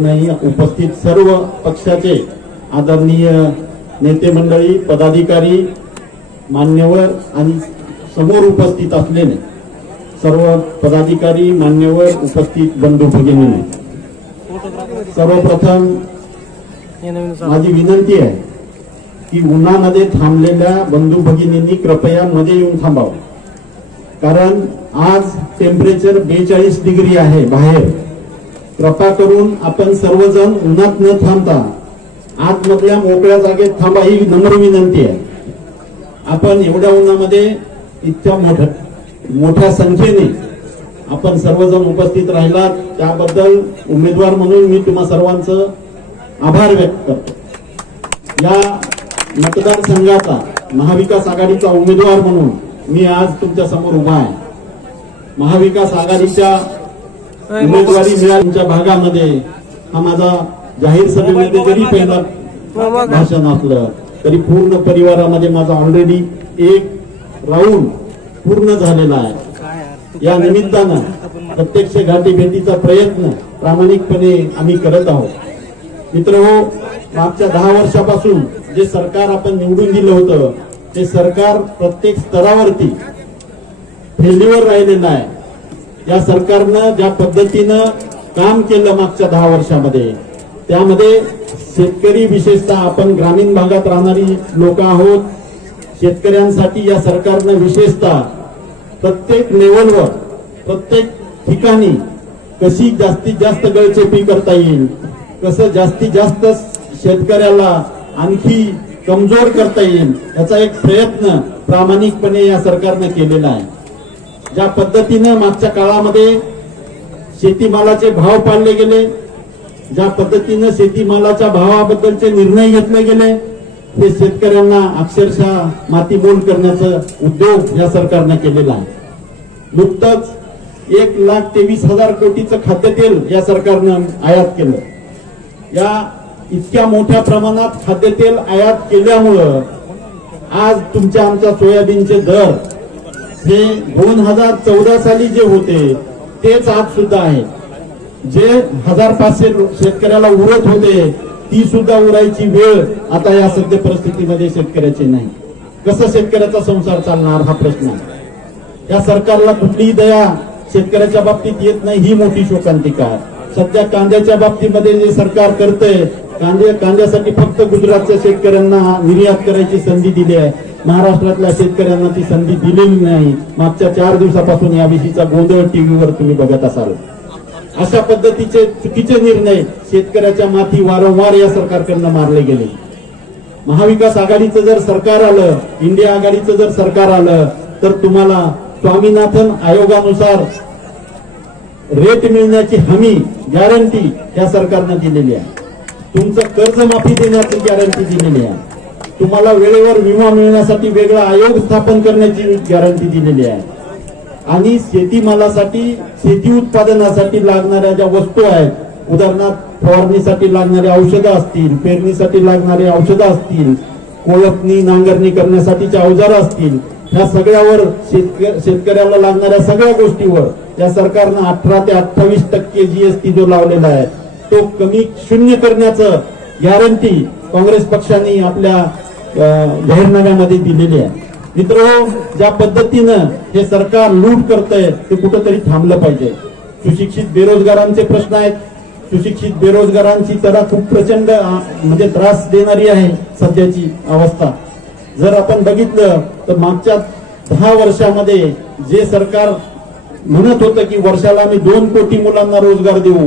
नाही। उपस्थित सर्व पक्षाचे आदरणीय नेते मंडळी, पदाधिकारी, मान्यवर आणि समोर उपस्थित असलेले सर्व पदाधिकारी, मान्यवर, उपस्थित बंधू भगिनी, सर्वप्रथम माझी विनंती आहे की उन्हामध्ये थांबलेल्या बंधू भगिनींनी कृपया मध्ये येऊन थांबावं, कारण आज टेम्परेचर 42 डिग्री आहे बाहेर। कृपा करून आपण सर्वजण उन्हात न थांबता आतमधल्या मोकळ्या जागेत थांबा, ही नम्र विनंती आहे। आपण एवढ्या उन्हामध्ये इतक्या मोठ्या संख्येने आपण सर्वजण उपस्थित राहिलात त्याबद्दल उमेदवार म्हणून मी तुम्हा सर्वांचं आभार व्यक्त करतो। या मतदारसंघाचा महाविकास आघाडीचा उमेदवार म्हणून मी आज तुमच्या समोर उभा आहे। महाविकास आघाडीच्या उमेदवारी मिळाली तुमच्या भागामध्ये, हा माझा जाहीर सभेमध्ये जरी पहिला भाषण असलं तरी पूर्ण परिवारामध्ये माझा ऑलरेडी एक राऊंड पूर्ण झालेला आहे। या निमित्तानं प्रत्यक्ष गाठी भेटीचा प्रयत्न प्रामाणिकपणे आम्ही करत आहोत। मित्रहो, मागच्या 10 वर्षापासून जे सरकार आपण निवडून दिलं होतं ते सरकार प्रत्येक स्तरावरती फेल्युअर राहिलेलं आहे। या सरकारनं ज्या पद्धतीनं काम केलं मागच्या 10 वर्षामध्ये, त्यामध्ये शेतकरी, विशेषतः आपण ग्रामीण भागात राहणारी लोक आहोत, शेतकऱ्यांसाठी या सरकारनं विशेषतः प्रत्येक लेवलवर, प्रत्येक ठिकाणी कशी जास्तीत जास्त गळचेपी करता येईल, कसं जास्तीत जास्त शेतकऱ्याला आणखी कमजोर करता येईल, याचा एक प्रयत्न प्रामाणिकपणे या सरकारने केलेला आहे। ज्या पद्धतीनं मागच्या काळामध्ये शेतीमालाचे भाव पाडले गेले, ज्या पद्धतीनं शेतीमालाच्या भावाबद्दलचे निर्णय घेतले गेले, ते शेतकऱ्यांना अक्षरशः मातीमोल करण्याचा उद्योग या सरकारने केलेला आहे। नुकतंच 1,23,000 कोटीचं खाद्यतेल या सरकारनं आयात केलं। या इतक्या मोठ्या प्रमाणात खाद्यतेल आयात केल्यामुळं आज तुमच्या आमच्या सोयाबीनचे दर हे 2014 साली जे होते तेच आज सुद्धा आहे। जे 1,500 शेतकऱ्याला उरत होते ती सुद्धा उरायची वेळ आता या सध्या परिस्थितीमध्ये शेतकऱ्याची नाही। कसं शेतकऱ्याचा संसार चालणार हा प्रश्न आहे। या सरकारला कुठलीही दया शेतकऱ्याच्या बाबतीत येत नाही, ही मोठी शोकांतिका आहे। सध्या कांद्याच्या बाबतीमध्ये जे सरकार करतंय, कांद्यासाठी फक्त गुजरातच्या शेतकऱ्यांना निर्यात करायची संधी दिली आहे, महाराष्ट्रातल्या शेतकऱ्यांना ती संधी दिलेली नाही। मागच्या 4 दिवसापासून याविषयीचा गोंधळ टीव्हीवर तुम्ही बघत असाल। अशा पद्धतीचे चुकीचे निर्णय शेतकऱ्याच्या माथी वारंवार या सरकारकडनं मारले गेले। महाविकास आघाडीचं जर सरकार आलं, इंडिया आघाडीचं जर सरकार आलं तर तुम्हाला स्वामीनाथन आयोगानुसार रेट मिळण्याची हमी, गॅरंटी या सरकारनं दिलेली आहे। तुमचं कर्जमाफी देण्याची गॅरंटी दिलेली आहे। तुम्हाला वेळेवर विमा मिळण्यासाठी वेगळा आयोग स्थापन करण्याची गॅरंटी दिलेली आहे। आणि शेतीमालासाठी, शेती उत्पादनासाठी लागणाऱ्या ज्या वस्तू आहेत, उदाहरणार्थ फवारणीसाठी लागणारी औषधं असतील, पेरणीसाठी लागणारी औषधं असतील, कोळपणी नांगरणी करण्यासाठीच्या अवजारं असतील, ह्या सगळ्यावर शेतकऱ्याला लागणाऱ्या सगळ्या गोष्टीवर या सरकारनं 18 ते 28% जीएसटी जो लावलेला आहे तो कमी शून्य करण्याचं गॅरंटी काँग्रेस पक्षाने आपल्या जाहीरनाम्यामध्ये दिलेली आहे। मित्रहो, ज्या पद्धतीनं हे सरकार लूट करतंय ते कुठंतरी थांबलं पाहिजे। सुशिक्षित बेरोजगारांचे प्रश्न आहेत। सुशिक्षित बेरोजगारांची तर खूप प्रचंड म्हणजे त्रास देणारी आहे सध्याची अवस्था। जर आपण बघितलं तर मागच्या 10 वर्षामध्ये जे सरकार म्हणत होतं की वर्षाला आम्ही 2 कोटी मुलांना रोजगार देऊ,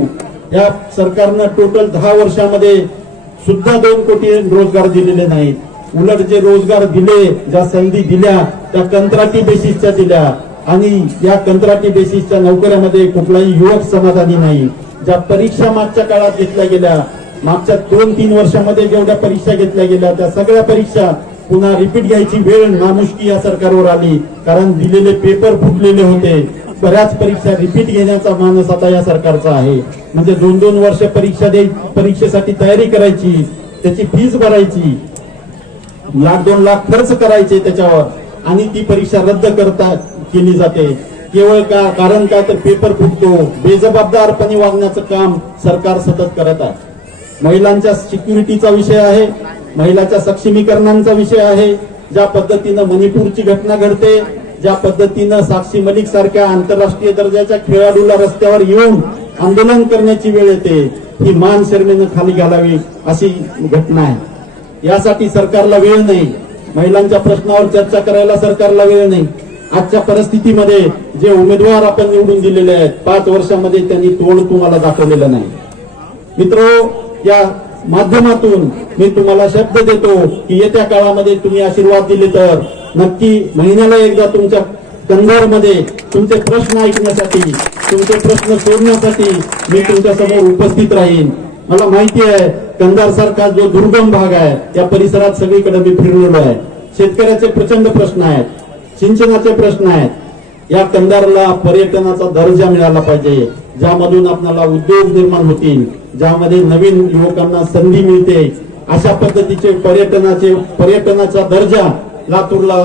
या सरकारनं टोटल 10 वर्षामध्ये सुद्धा 2 कोटी रोजगार दिलेले नाहीत। उलट जे रोजगार दिले, ज्या संधी दिल्या त्या कंत्राटी बेसिसच्या दिल्या आणि या कंत्राटी बेसिसच्या नोकऱ्यामध्ये कुठलाही युवक समाधानी नाही। ज्या परीक्षा मागच्या काळात घेतल्या गेल्या, मागच्या 2-3 वर्षामध्ये जेवढ्या परीक्षा घेतल्या गेल्या त्या सगळ्या परीक्षा पुन्हा रिपीट घ्यायची वेळ नामुष्की या सरकारवर आली, कारण दिलेले पेपर फुटलेले होते। बऱ्याच परीक्षा रिपीट घेण्याचा मानस आता या सरकारचा आहे। म्हणजे 2-2 वर्ष परीक्षेसाठी तयारी करायची, त्याची फीस भरायची, 1,00,000-2 लाख खर्च करायचे त्याच्यावर, आणि ती परीक्षा रद्द केली जाते। केवळ कारण काय तर पेपर फुटतो, बेजबाबदारपणे वागण्याचं काम सरकार सतत करत आहे. महिलांच्या सिक्युरिटीचा विषय आहे, महिलांच्या सक्षमीकरणाचा विषय आहे. ज्या पद्धतीनं मणिपूरची घटना घडते, ज्या पद्धतीनं साक्षी मलिक सारख्या आंतरराष्ट्रीय दर्जाच्या खेळाडूला रस्त्यावर येऊन आंदोलन करण्याची वेळ येते, ही मान शर्मेनं खाली घालावी अशी घटना आहे. यासाठी सरकारला वेळ नाही, महिलांच्या प्रश्नावर चर्चा करायला सरकारला वेळ नाही. आजच्या परिस्थितीमध्ये जे उमेदवार आपण निवडून दिलेले आहेत, 5 वर्षामध्ये त्यांनी तोंड तुम्हाला दाखवलेलं नाही. मित्रो, या माध्यमातून मी तुम्हाला शब्द देतो की येत्या काळामध्ये तुम्ही आशीर्वाद दिले तर नक्की महिन्याला एकदा तुमच्या कंधारमध्ये तुमचे प्रश्न ऐकण्यासाठी, तुमचे प्रश्न सोडण्यासाठी मी तुमच्या समोर उपस्थित राहीन. मला माहिती आहे कंधार सारखा जो दुर्गम भाग आहे त्या परिसरात सगळीकडे मी फिरलेलो आहे. शेतकऱ्याचे प्रचंड प्रश्न आहेत, सिंचनाचे प्रश्न आहेत. या कंधारला पर्यटनाचा दर्जा मिळाला पाहिजे, ज्यामधून आपल्याला उद्योग निर्माण होतील, ज्यामध्ये नवीन युवकांना संधी मिळते. अशा पद्धतीचे पर्यटनाचा दर्जा लातूरला,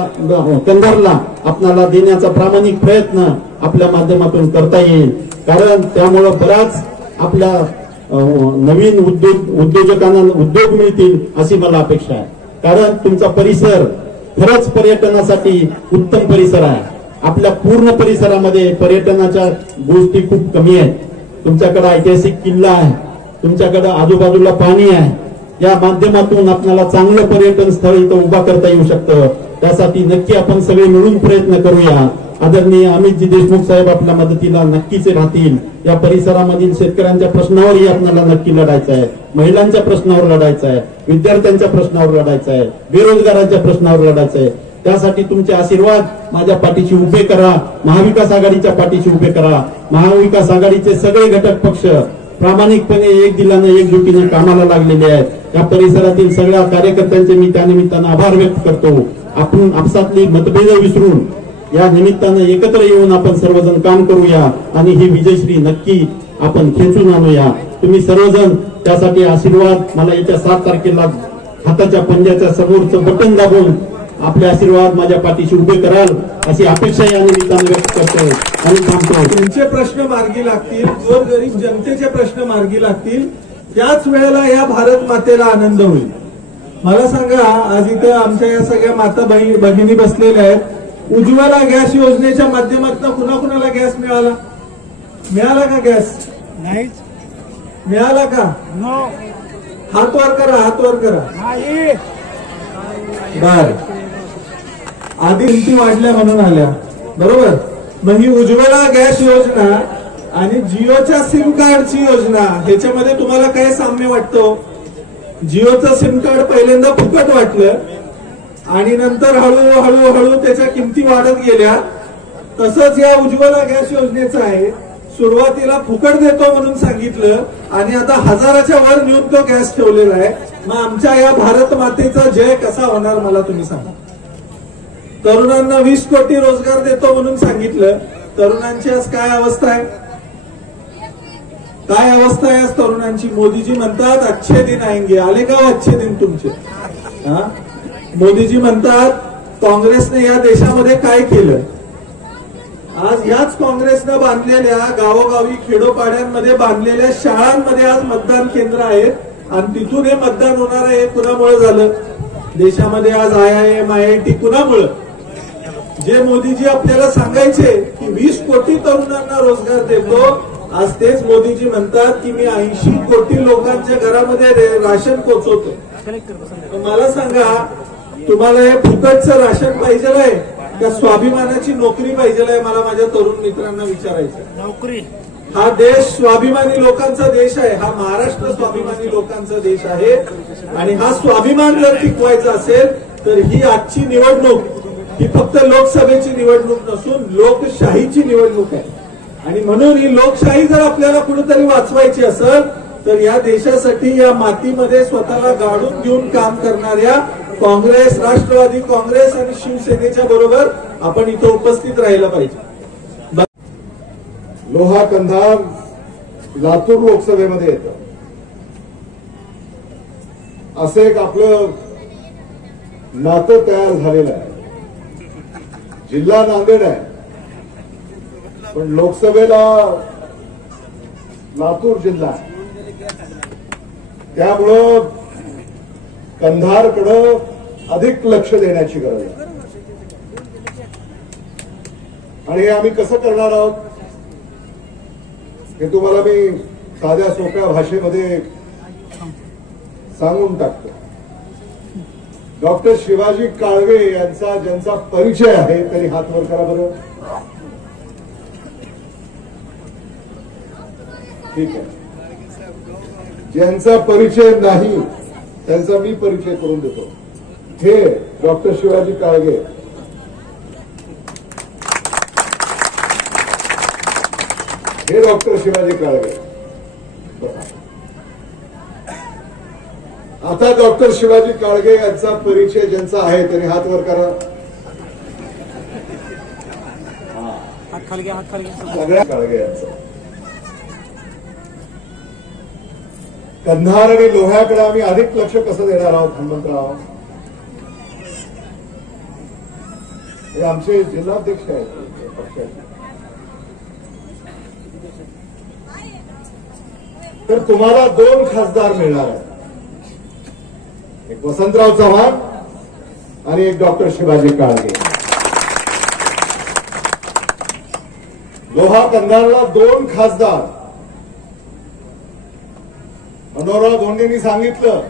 कंधारला आपल्याला देण्याचा प्रामाणिक प्रयत्न आपल्या माध्यमातून करता येईल. कारण त्यामुळे बराच आपल्या नवीन उद्योजकांना उद्योग मिळतील अशी मला अपेक्षा आहे. कारण तुमचा परिसर खरंच पर्यटनासाठी उत्तम परिसर आहे. आपल्या पूर्ण परिसरामध्ये पर्यटनाच्या गोष्टी खूप कमी आहेत. तुमच्याकडे ऐतिहासिक किल्ला आहे, तुमच्याकडे आजूबाजूला पाणी आहे. या माध्यमातून आपल्याला चांगलं पर्यटन स्थळ इथं उभा करता येऊ शकतं. त्यासाठी नक्की आपण सगळे मिळून प्रयत्न करूया. आदरणीय अमितजी देशमुख साहेब आपल्या मदतीला नक्कीच राहतील. या परिसरामधील शेतकऱ्यांच्या प्रश्नावरही आपल्याला नक्की लढायचं आहे, महिलांच्या प्रश्नावर लढायचं आहे, विद्यार्थ्यांच्या प्रश्नावर लढायचं आहे, बेरोजगारांच्या प्रश्नावर लढायचं आहे. त्यासाठी तुमचे आशीर्वाद माझ्या पाठीशी उभे करा, महाविकास आघाडीच्या पाठीशी उभे करा. महाविकास आघाडीचे सगळे घटक पक्ष प्रामाणिकपणे एक दिलाने एकजुटीने कामाला लागलेले आहेत. या परिसरातील सगळ्या कार्यकर्त्यांचे मी त्यानिमित्तानं आभार व्यक्त करतो. आपण आपसातली मतभेद विसरून या निमित्तानं एकत्र येऊन आपण सर्वजण काम करूया आणि ही विजयश्री नक्की आपण खेचून आणूया. तुम्ही सर्वजण त्यासाठी आशीर्वाद मला येत्या 7 तारखेला हाताच्या पंजाच्या समोरचं बटन दाबून आपले आशीर्वाद माझ्या पाठीशी उभे कराल अशी अपेक्षा या निमित्तानं व्यक्त करतो आणि थांबतो. तुमचे प्रश्न मार्गी लागतील, गोरगरीब जनतेचे प्रश्न मार्गी लागतील, त्याच वेळेला या भारत मातेला आनंद होईल. मला सांगा, आज इथं आमच्या या सगळ्या माता भगिनी बसलेल्या आहेत. उज्ज्वला गॅस योजनेच्या माध्यमातून कुणाकुणाला गॅस मिळाला? मिळाला का गॅस? नाही मिळाला का? हात वर करा, हात वर करा. बर, आधी किमती वाढल्या म्हणून आल्या, बरोबर. मग ही उज्ज्वला गॅस योजना आणि जिओच्या सिम कार्डची योजना ह्याच्यामध्ये तुम्हाला काय साम्य वाटतं? जिओचं सिम कार्ड पहिल्यांदा फुकट वाटलं आणि नंतर हळूहळू त्याच्या किमती वाढत गेल्या. तसंच या उज्ज्वला गॅस योजनेचं आहे. सुरुवातीला फुकट देतो म्हणून सांगितलं आणि आता 1000च्या वर नेऊन तो गॅस ठेवलेला आहे. मग आमच्या या भारत मातेचा जय कसा होणार मला तुम्ही सांगा. तरुणांना 20 कोटी रोजगार देतो म्हणून सांगितलं, तरुणांची आज काय अवस्था आहे? काय अवस्था आहे आज तरुणांची? मोदीजी म्हणतात अच्छे दिन आएंगे. आले का अच्छे दिन तुमचे? मोदीजी म्हणतात काँग्रेसने या देशामध्ये काय केलं? आज याच काँग्रेसनं बांधलेल्या गावोगावी खेडोपाड्यांमध्ये बांधलेल्या शाळांमध्ये आज मतदान केंद्र आहेत आणि तिथून हे मतदान होणार आहे. कुणामुळे झालं? देशामध्ये आज IIM IIT कुणामुळे? जे मोदीजी आपल्याला सांगायचे की 20 कोटी तरुणांना रोजगार देतो, आज तेच मोदीजी म्हणतात की मी 80 कोटी लोकांच्या घरामध्ये राशन पोहोचवतो. मला सांगा, तुम्हाला हे फुकटचं राशन पाहिजे आहे का स्वाभिमानाची नोकरी पाहिजे आहे? मला माझ्या तरुण मित्रांना विचारायचं. नोकरी. हा देश स्वाभिमानी लोकांचा देश आहे. हा महाराष्ट्र स्वाभिमानी लोकांचा देश आहे आणि हा स्वाभिमान जर टिकवायचा असेल तर ही आजची निवडणूक ही फक्त लोकसभेची निवडणूक नसून लोकशाहीची निवडणूक आहे. आणि म्हणून ही लोकशाही जर आपल्याला कुठेतरी वाचवायची असेल तर या देशासाठी या मातीमध्ये स्वतःला गाडून घेऊन काम करणाऱ्या काँग्रेस, राष्ट्रवादी काँग्रेस आणि शिवसेनेच्या बरोबर आपण इथं उपस्थित राहिलं पाहिजे. लोहा कंधार लातूर लोकसभेमध्ये येतं असं एक आपलं नातं तयार झालेलं आहे. जिल्हा नांदेड आहे पण लोकसभेला लातूर जिल्हा त्यामुळं कंधारकडं अधिक लक्ष देण्याची गरज आहे. आणि हे आम्ही कसं करणार आहोत हे तुम्हाला मी साध्या सोप्या भाषेमध्ये सांगून टाकतो. डॉक्टर शिवाजी काळगे यांचा ज्यांचा परिचय आहे त्यांनी हात वर करा बरं. ठीक आहे. ज्यांचा परिचय नाही त्यांचा मी परिचय करून देतो. हे डॉक्टर शिवाजी काळगे. हे डॉक्टर शिवाजी काळगे. आता डॉक्टर शिवाजी काळगे यांचा परिचय ज्यांचा आहे त्यांनी हात वर करा. सगळ्या काळगे यांचा. कंधार आणि लोह्याकडे आम्ही अधिक लक्ष कसं देणार आहोत हनुमंतराव. हे आमचे जिल्हाध्यक्ष आहेत पक्षाचे. तर तुम्हाला 2 खासदार मिळणार आहेत. एक वसंतराव चव्हाण आणि एक डॉक्टर शिवाजी काळगे. लोहा कंधारला 2 खासदार. मनोहरराव धोंडेंनी सांगितलं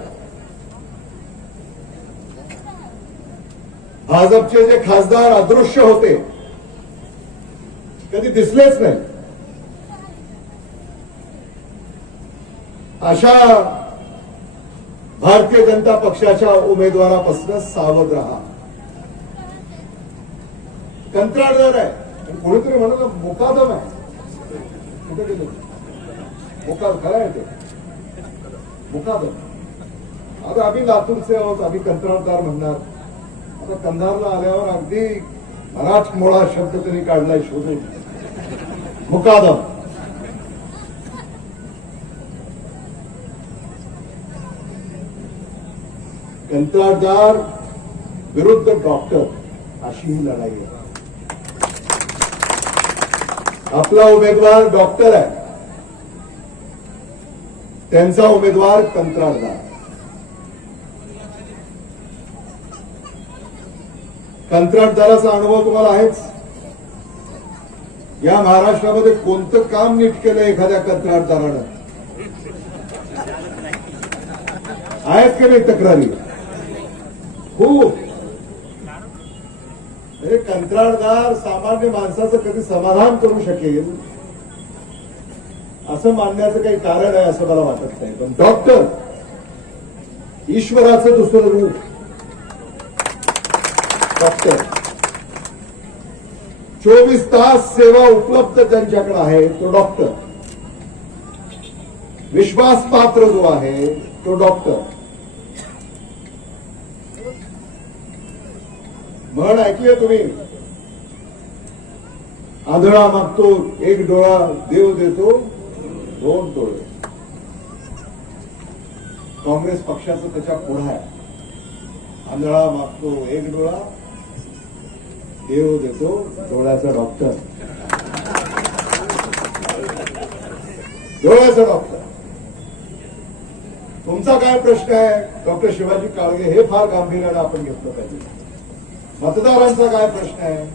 भाजपचे जे खासदार अदृश्य होते कधी दिसलेच नाही अशा भारतीय जनता पक्षाच्या उमेदवारापासून सावध राहा. कंत्राटदार आहे. कोणीतरी म्हणलं मुकादम आहे. कुठे गेलो मुकादम खरं आहे ते मुकादम. आता आम्ही लातूरचे आहोत. आम्ही कंत्राटदार म्हणणार. आता कंधारला आल्यावर अगदी मराठमोळा शब्द त्यांनी काढलाय शोधून. मुकादम. कंत्राटदार विरुद्ध डॉक्टर अशी ही लढाई आहे. आपला उमेदवार डॉक्टर आहे. त्यांचा उमेदवार कंत्राटदार. कंत्राटदाराचा अनुभव तुम्हाला आहेच. या महाराष्ट्रामध्ये कोणतं काम नीट केलं एखाद्या कंत्राटदारानं आहेत की नाही तक्रारी. खूप. हे कंत्राटदार सामान्य माणसाचं कधी समाधान करू शकेल असं मानण्याचं काही कारण आहे असं मला वाटत नाही. पण डॉक्टर ईश्वराचं दुसरं रूप. डॉक्टर 24 तास सेवा उपलब्ध ज्यांच्याकडे आहे तो डॉक्टर. विश्वासपात्र जो आहे तो डॉक्टर. म्हण ऐकली तुम्ही. आंधळा मागतो 1 डोळा देव देतो 2 डोळे. काँग्रेस पक्षाचं त्याच्या पुढे आहे. आंधळा मागतो 1 डोळा देव देतो डोळ्याचा डॉक्टर. डोळ्याचा डॉक्टर. तुमचा काय प्रश्न आहे डॉक्टर शिवाजी काळगे हे फार गांभीर्याने आपण घेतलं पाहिजे. मतदारांचा काय प्रश्न आहे.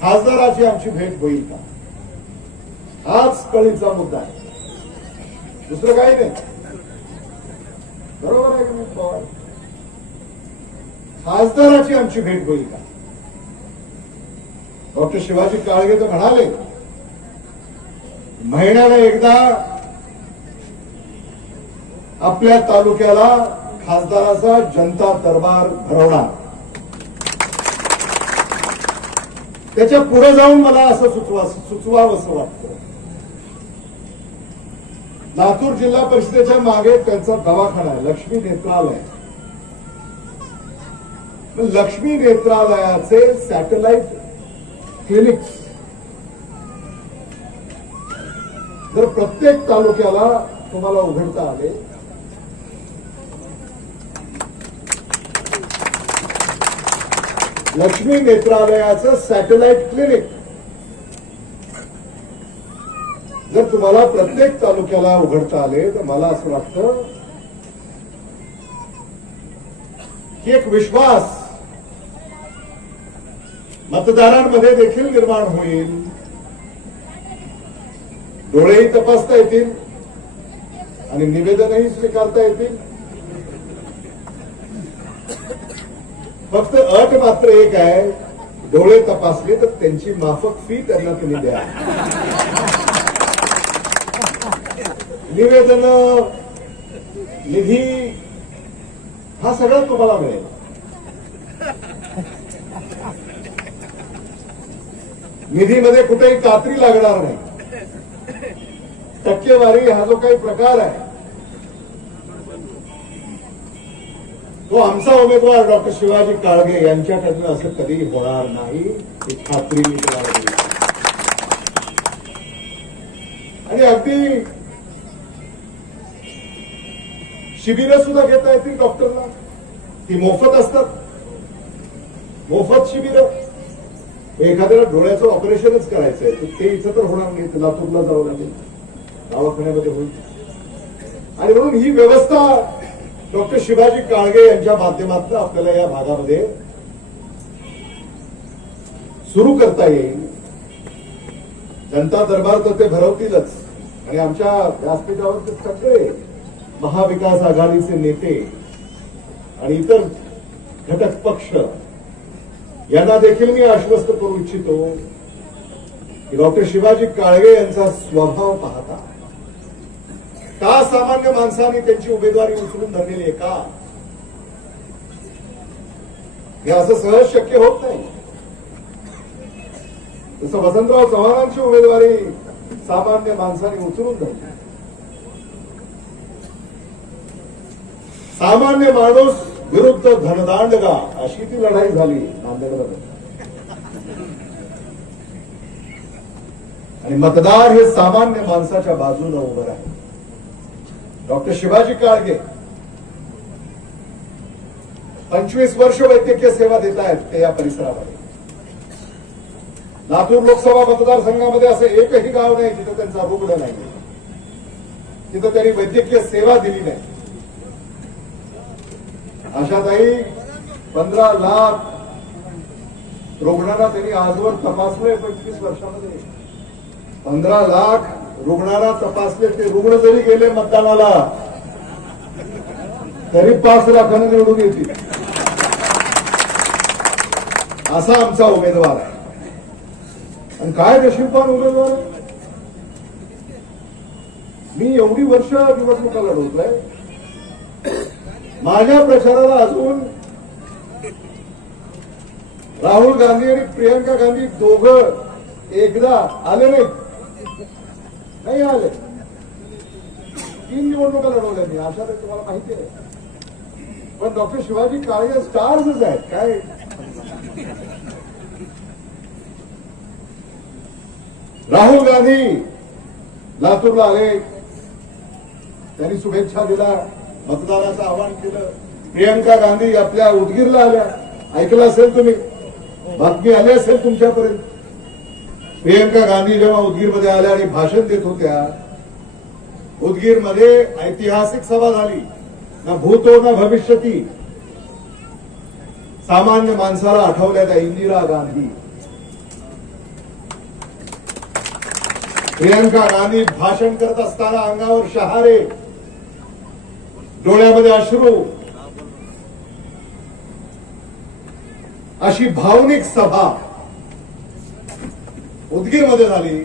खासदाराची आमची भेट होईल का हाच कळीचा मुद्दा आहे. दुसरं काही नाही. बरोबर आहे की नाही पवार. खासदाराची आमची भेट होईल का. डॉक्टर शिवाजी काळगे तर म्हणाले महिन्याला एकदा आपल्या तालुक्याला खासदाराचा जनता दरबार भरवणार. त्याच्या पुढे जाऊन मला असं सुचवावंसं वाटतं. लातूर जिल्हा परिषदेच्या मागे त्यांचा दवाखाना आहे लक्ष्मी नेत्रालय. लक्ष्मी नेत्रालयाचे सॅटेलाइट क्लिनिक्स जर प्रत्येक तालुक्याला तुम्हाला उघडता आले लक्ष्मी नेत्रालयाचं सॅटेलाइट क्लिनिक तुम्हाला प्रत्येक तालुक्याला उघडता आले तर मला असं वाटतं की एक विश्वास मतदारांमध्ये देखील निर्माण होईल. डोळेही तपासता येतील आणि निवेदनही स्वीकारता येतील. फक्त अट मात्र एक आहे, डोळे तपासले तर त्यांची माफक फी त्यांना तुम्ही द्या. निवेदन, निधी हा सगळं तुम्हाला मिळेल. निधीमध्ये कुठेही कात्री लागणार नाही. टक्केवारी हा जो काही प्रकार आहे तो आमचा उमेदवार डॉक्टर शिवाजी काळगे यांच्याकडनं असं कधी होणार नाही, ही खात्री मी तुम्हाला देतो. आणि अगदी शिबिरं सुद्धा घेता येतील डॉक्टरला. ती मोफत असतात, मोफत शिबिरं. एखाद्याला डोळ्याचं ऑपरेशनच करायचं आहे ते इथं तर होणार नाही, तर लातूरला जावं लागेल, दवाखान्यामध्ये होईल. आणि म्हणून ही व्यवस्था डॉक्टर शिवाजी काळगे यांच्या माध्यमातून आपल्याला या भागामध्ये सुरू करता येईल. जनता दरबार तर ते भरवतीलच आणि आमच्या व्यासपीठावर ते सगळे महाविकास आघाडीचे नेते आणि इतर घटक पक्ष यांना देखील मी आश्वस्त करू इच्छितो की डॉक्टर शिवाजी काळगे यांचा स्वभाव पाहता का सामान्य माणसांनी त्यांची उमेदवारी उचलून धरलेली आहे का, हे असं सहज शक्य होत नाही. जसं वसंतराव चव्हाणांची उमेदवारी सामान्य माणसांनी उचलून धरली. सामान्य माणूस विरुद्ध धनदांडगा अशी ती लढाई झाली नांदेडमध्ये. आणि मतदार हे सामान्य माणसाच्या बाजूने उभं राहिले. डॉक्टर शिवाजी काळगे 25 वर्ष वैद्यकीय सेवा देत आहेत ते या परिसरामध्ये. लातूर लोकसभा मतदारसंघामध्ये असं एकही गाव नाही जिथं त्यांचा रुग्ण नाही, तिथं त्यांनी वैद्यकीय सेवा दिली नाही. अशातही 15 लाख रुग्णांना त्यांनी आजवर तपासलंय 25 वर्षामध्ये. 15 लाख रुग्णांना तपासले. ते रुग्ण जरी गेले मतदानाला तरी 5 लाखांना निवडून येतील. असा आमचा उमेदवार आहे. आणि काय नशीबवान उमेदवार. मी एवढी वर्ष निवडणुका लढवतोय. माझ्या प्रचाराला अजून राहुल गांधी आणि प्रियंका गांधी दोघं एकदा आले नाही आले. 3 निवडणुका लढवल्या मी, अशा तर तुम्हाला माहिती आहे. पण डॉक्टर शिवाजी काळगे स्टार्सच आहेत काय. राहुल गांधी लातूरला आले, त्यांनी शुभेच्छा दिल्या, मतदानाचं आवाहन केलं. प्रियंका गांधी आपल्या उदगीरला आल्या. ऐकलं असेल तुम्ही, बातमी आली असेल तुमच्यापर्यंत. प्रियंका गांधी जेव्हा उदगीरमध्ये आल्या आणि भाषण देत होत्या, उदगीरमध्ये ऐतिहासिक सभा झाली. ना भूतो ना भविष्यती. सामान्य माणसाला आठवल्या त्या इंदिरा गांधी. प्रियंका गांधी भाषण करत असताना अंगावर शहारे, डोळ्यामध्ये अश्रू, अशी भावनिक सभा उदगीरमध्ये झाली.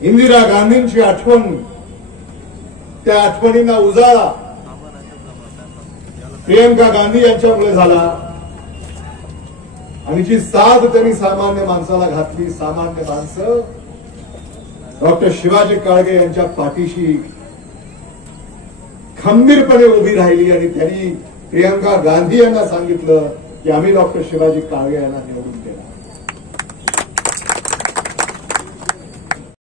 इंदिरा गांधींची आठवण, त्या आठवणींना उजाळा प्रियंका गांधी यांच्यामुळे झाला. आणि जी साथ त्यांनी सामान्य माणसाला घातली, सामान्य माणसं डॉक्टर शिवाजी काळगे यांच्या पाठीशी खंबीरपणे उभी राहिली. आणि त्यांनी प्रियंका गांधी यांना सांगितलं की आम्ही डॉक्टर शिवाजी काळगे यांना निवडून देणार.